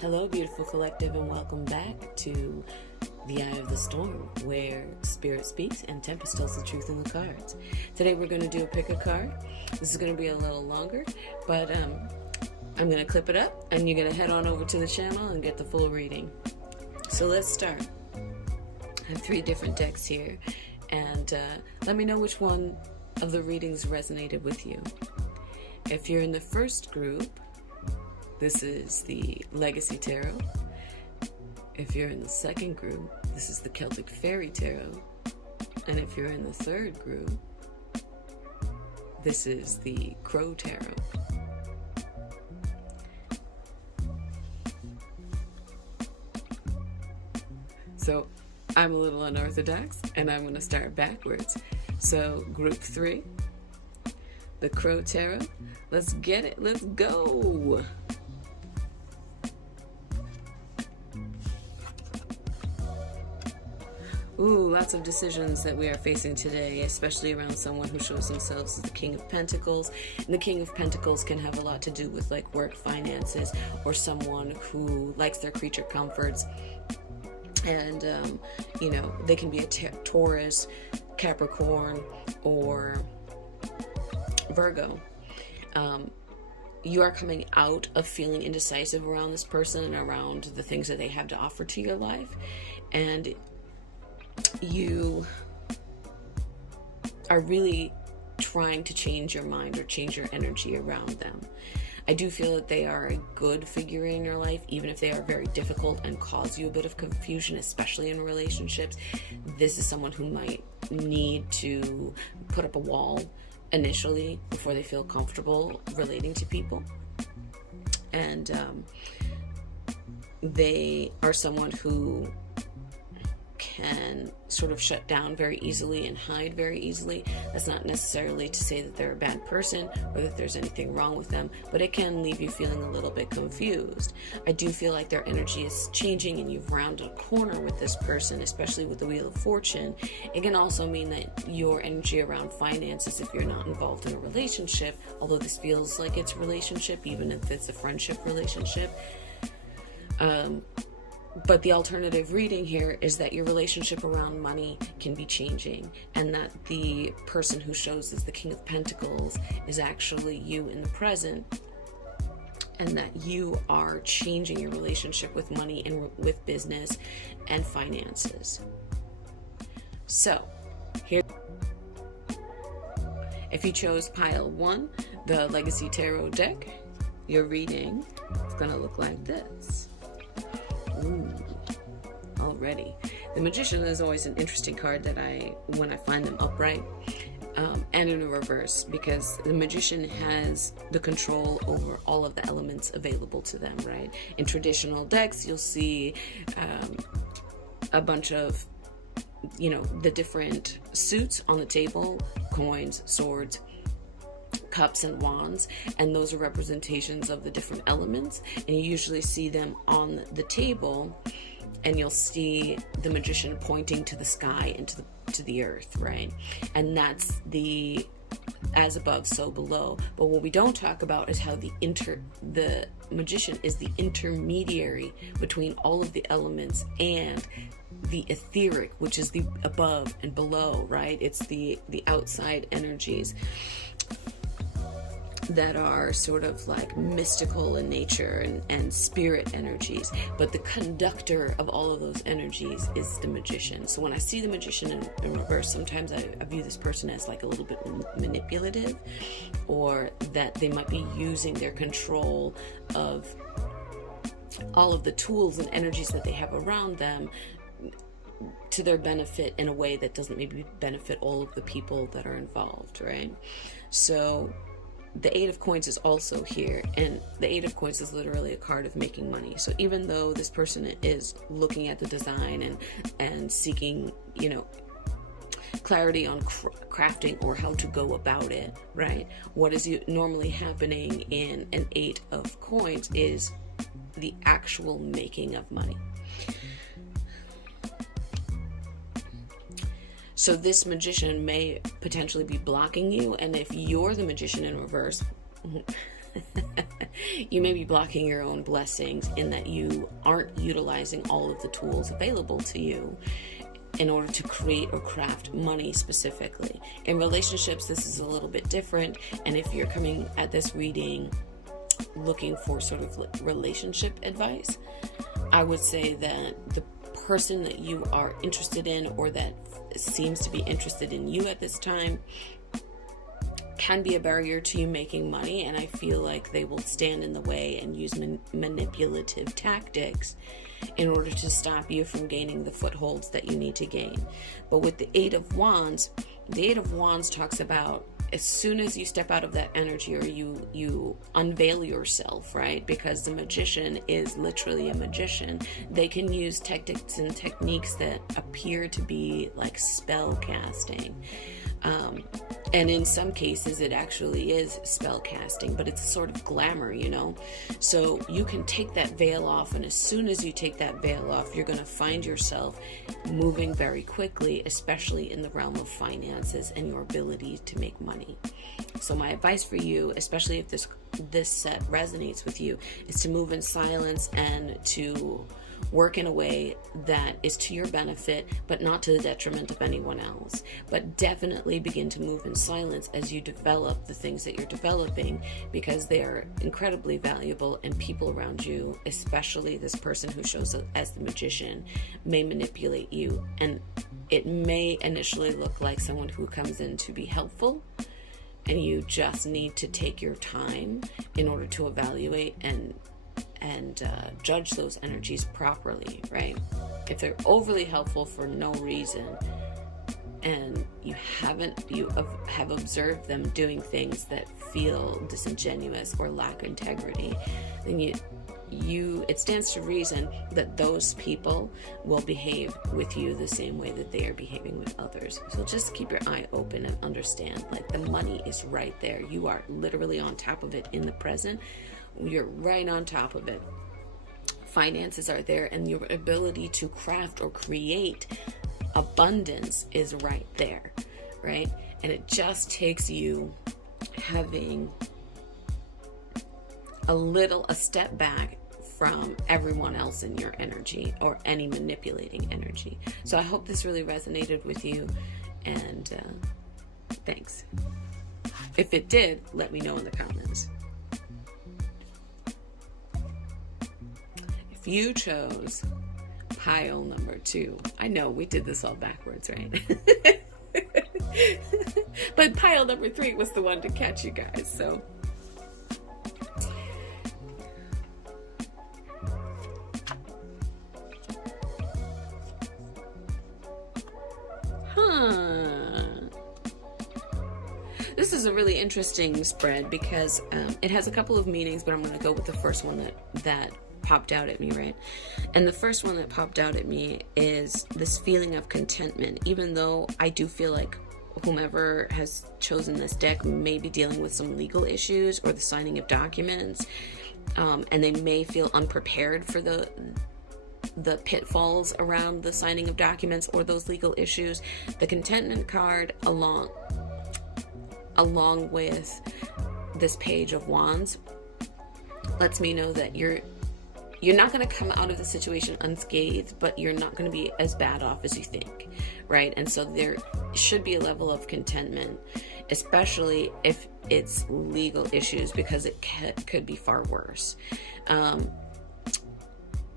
Hello, beautiful collective, and welcome back to the Eye of the Storm, where Spirit speaks and Tempest tells the truth in the cards. Today we're going to do a pick a card. This is going to be a little longer, but I'm going to clip it up, and you're going to head on over to the channel and get the full reading. So let's start. I have 3 different decks here, and let me know which one of the readings resonated with you. If you're in the first group, this is the Legacy Tarot. If you're in the second group, this is the Celtic Fairy Tarot. And if you're in the third group, this is the Crow Tarot. So I'm a little unorthodox, and I'm going to start backwards. So group 3, the Crow Tarot. Let's get it. Let's go. Ooh, lots of decisions that we are facing today, especially around someone who shows themselves as the King of Pentacles. And the King of Pentacles can have a lot to do with like work, finances, or someone who likes their creature comforts. And, they can be a Taurus, Capricorn, or Virgo. You are coming out of feeling indecisive around this person and around the things that they have to offer to your life. And you are really trying to change your mind or change your energy around them. I do feel that they are a good figure in your life, even if they are very difficult and cause you a bit of confusion, especially in relationships. This is someone who might need to put up a wall initially before they feel comfortable relating to people. And they are someone who can sort of shut down very easily and hide very easily. That's not necessarily to say that they're a bad person or that there's anything wrong with them, but it can leave you feeling a little bit confused. I do feel like their energy is changing and you've rounded a corner with this person, especially with the Wheel of Fortune. It can also mean that your energy around finances, if you're not involved in a relationship, although this feels like it's a relationship, even if it's a friendship relationship, but the alternative reading here is that your relationship around money can be changing, and that the person who shows as the King of Pentacles is actually you in the present, and that you are changing your relationship with money and with business and finances. So, here, if you chose pile 1, the Legacy Tarot deck, your reading is going to look like this. Ooh, already. The Magician is always an interesting card that when I find them upright and in a reverse, because the Magician has the control over all of the elements available to them, right? In traditional decks, you'll see a bunch of, the different suits on the table, coins, swords, cups, and wands, and those are representations of the different elements, and you usually see them on the table, and you'll see the Magician pointing to the sky and to the earth, right? And that's the as above, so below. But what we don't talk about is how the Magician is the intermediary between all of the elements and the etheric, which is the above and below, right? It's the outside energies that are sort of like mystical in nature and spirit energies, but the conductor of all of those energies is the Magician. So when I see the Magician in reverse, sometimes I view this person as like a little bit manipulative, or that they might be using their control of all of the tools and energies that they have around them to their benefit in a way that doesn't maybe benefit all of the people that are involved, right? So the 8 of Coins is also here, and the 8 of Coins is literally a card of making money. So even though this person is looking at the design and seeking, clarity on crafting or how to go about it, right? What is normally happening in an 8 of Coins is the actual making of money. So this Magician may potentially be blocking you, and if you're the Magician in reverse, You may be blocking your own blessings in that you aren't utilizing all of the tools available to you in order to create or craft money specifically. In relationships, this is a little bit different. And if you're coming at this reading looking for sort of relationship advice, I would say that the person that you are interested in, or that seems to be interested in you at this time, can be a barrier to you making money, and I feel like they will stand in the way and use manipulative tactics in order to stop you from gaining the footholds that you need to gain. But with the Eight of Wands, the Eight of Wands talks about as soon as you step out of that energy, or you unveil yourself, right? Because the magician is literally a magician. They can use tactics and techniques that appear to be like spell casting. And in some cases, it actually is spell casting, but it's a sort of glamour, you know? So you can take that veil off, and as soon as you take that veil off, you're going to find yourself moving very quickly, especially in the realm of finances and your ability to make money. So my advice for you, especially if this set resonates with you, is to move in silence and to work in a way that is to your benefit, but not to the detriment of anyone else. But definitely begin to move in silence as you develop the things that you're developing, because they are incredibly valuable, and people around you, especially this person who shows up as the magician, may manipulate you. And it may initially look like someone who comes in to be helpful, and you just need to take your time in order to evaluate and judge those energies properly, right? If they're overly helpful for no reason, and you have observed them doing things that feel disingenuous or lack integrity, then it stands to reason that those people will behave with you the same way that they are behaving with others. So just keep your eye open and understand, like, the money is right there. You are literally on top of it in the present. You're right on top of it. Finances are there, and your ability to craft or create abundance is right there, right? And it just takes you having a step back from everyone else in your energy, or any manipulating energy. So I hope this really resonated with you, and thanks. If it did, let me know in the comments. If you chose pile number 2, I know we did this all backwards, right? But pile number 3 was the one to catch you guys, so. This is a really interesting spread because it has a couple of meanings, but I'm going to go with the first one that popped out at me, right? And the first one that popped out at me is this feeling of contentment, even though I do feel like whomever has chosen this deck may be dealing with some legal issues or the signing of documents, and they may feel unprepared for the pitfalls around the signing of documents or those legal issues. The contentment card, along with this Page of Wands, lets me know that you're not going to come out of the situation unscathed, but you're not going to be as bad off as you think, right? And so there should be a level of contentment, especially if it's legal issues, because it could be far worse.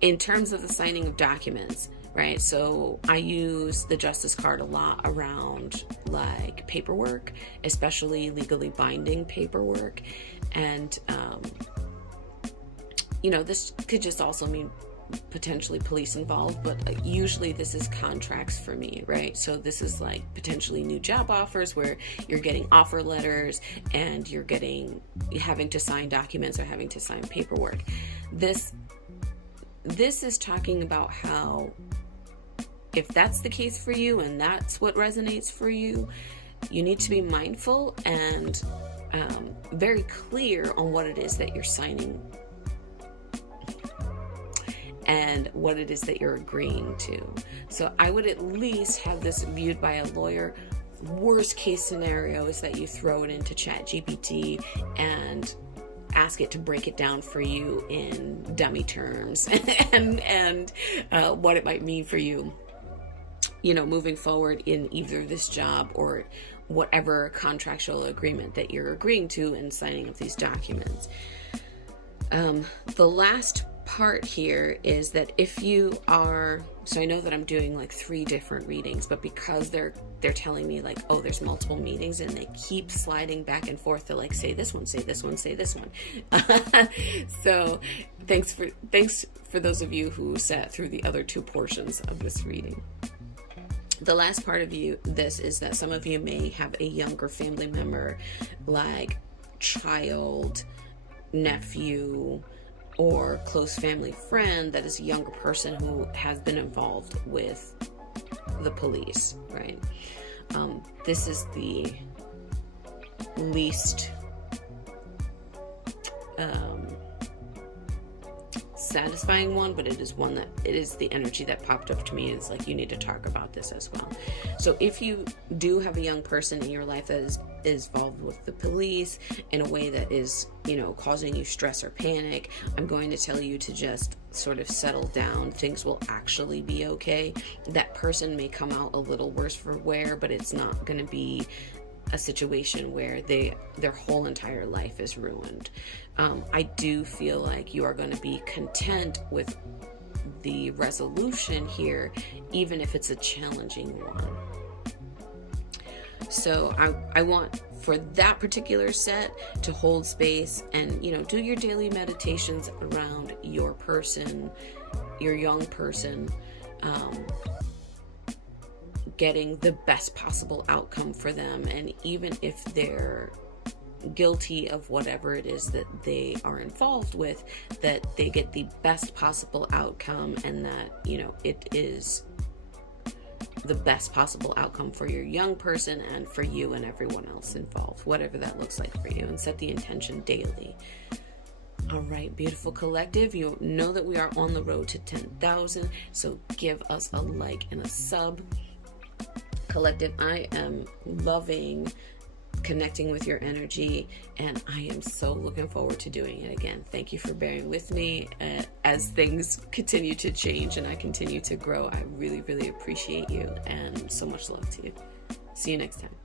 In terms of the signing of documents, right? So I use the Justice card a lot around like paperwork, especially legally binding paperwork. And, this could just also mean potentially police involved, but usually this is contracts for me, right? So this is like potentially new job offers where you're getting offer letters and you're having to sign documents or having to sign paperwork. This is talking about how, if that's the case for you and that's what resonates for you, you need to be mindful and very clear on what it is that you're signing and what it is that you're agreeing to. So I would at least have this viewed by a lawyer. Worst case scenario is that you throw it into ChatGPT and ask it to break it down for you in dummy terms and what it might mean for you, moving forward in either this job or whatever contractual agreement that you're agreeing to in signing of these documents. The last part here is that if you are, so I know that I'm doing like 3 different readings, but because they're telling me like, oh, there's multiple meetings, and they keep sliding back and forth to like say this one, say this one, say this one. So thanks for those of you who sat through the other 2 portions of this reading. The last part of this is that some of you may have a younger family member, like child, nephew, or close family friend that is a younger person who has been involved with the police, right? This is the least satisfying one, but it is the energy that popped up to me. It's like, you need to talk about this as well. So if you do have a young person in your life that is involved with the police in a way that is, causing you stress or panic, I'm going to tell you to just sort of settle down. Things will actually be okay. That person may come out a little worse for wear, but it's not going to be a situation where their whole entire life is ruined. I do feel like you are going to be content with the resolution here, even if it's a challenging one. So I want for that particular set to hold space and, do your daily meditations around your person, your young person, getting the best possible outcome for them. And even if they're guilty of whatever it is that they are involved with, that they get the best possible outcome, and that, it is the best possible outcome for your young person and for you and everyone else involved, whatever that looks like for you, and set the intention daily. All right, beautiful collective, you know that we are on the road to 10,000, so give us a like and a sub. Collective, I am loving connecting with your energy, and I am so looking forward to doing it again. Thank you for bearing with me as things continue to change and I continue to grow. I really, really appreciate you, and so much love to you. See you next time.